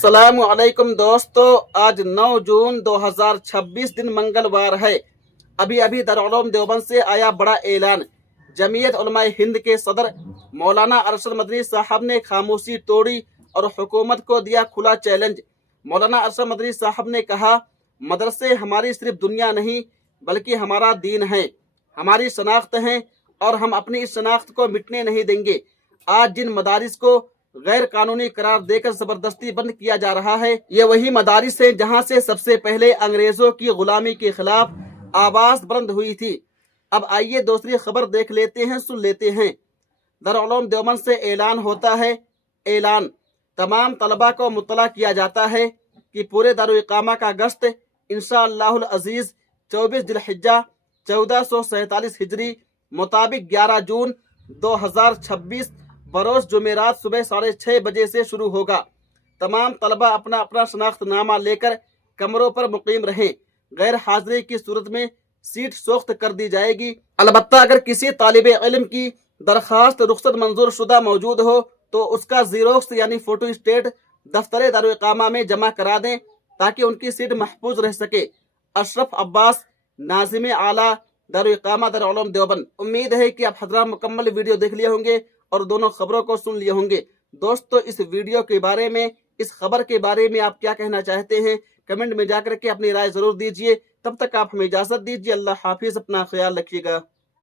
अस्सलाम वालेकुम दोस्तों, आज 9 जून 2026 दिन मंगलवार है। अभी अभी दारुल देवबंद से आया बड़ा ऐलान। जमीयत उलमा हिंद के सदर मौलाना अरशद मदनी साहब ने खामोशी तोड़ी और हुकूमत को दिया खुला चैलेंज। मौलाना अरशद मदनी साहब ने कहा, मदरसे हमारी सिर्फ दुनिया नहीं बल्कि हमारा दीन है, हमारी शनाख्त है और हम अपनी इस शनाख्त को मिटने नहीं देंगे। आज जिन मदारिस को गैर कानूनी करार देकर जबरदस्ती बंद किया जा रहा है, ये वही मदारिस हैं जहां से सबसे पहले अंग्रेजों की गुलामी के खिलाफ आवाज बुलंद हुई थी। अब आइए दूसरी खबर देख लेते हैं, सुन लेते हैं। दारुल देवबंद से ऐलान होता है। ऐलान तमाम तलबा को मुत्तला किया जाता है कि पूरे दारुल इकामा का गश्त इंशाअल्लाहुल अजीज 24 जिलहिज्जा 1447 हिजरी मुताबिक 11 जून 2026 बरोज जुमेरात सुबह 6:30 बजे से शुरू होगा। तमाम तलबा अपना अपना शनाख्तनामा लेकर कमरों पर मुकीम रहें। गैर हाजिरी की सूरत में सीट सोख्त कर दी जाएगी। अलबत्ता अगर किसी तालिबे इल्म की दरखास्त रुख्सत मंजूर शुदा मौजूद हो तो उसका ज़ीरोक्स यानी फोटो स्टेट दफ्तर दारुल इकामा में जमा करा दें ताकि उनकी सीट महफूज रह सके। अशरफ अब्बास, नाज़िम आला, दारुल इकामा दारुल देवबंद। उम्मीद है कि आप हज़रात मुकम्मल वीडियो देख लिए होंगे और दोनों खबरों को सुन लिए होंगे। दोस्तों, इस वीडियो के बारे में, इस खबर के बारे में आप क्या कहना चाहते हैं, कमेंट में जाकर के अपनी राय जरूर दीजिए। तब तक आप हमें इजाजत दीजिए। अल्लाह हाफिज, अपना ख्याल रखिएगा।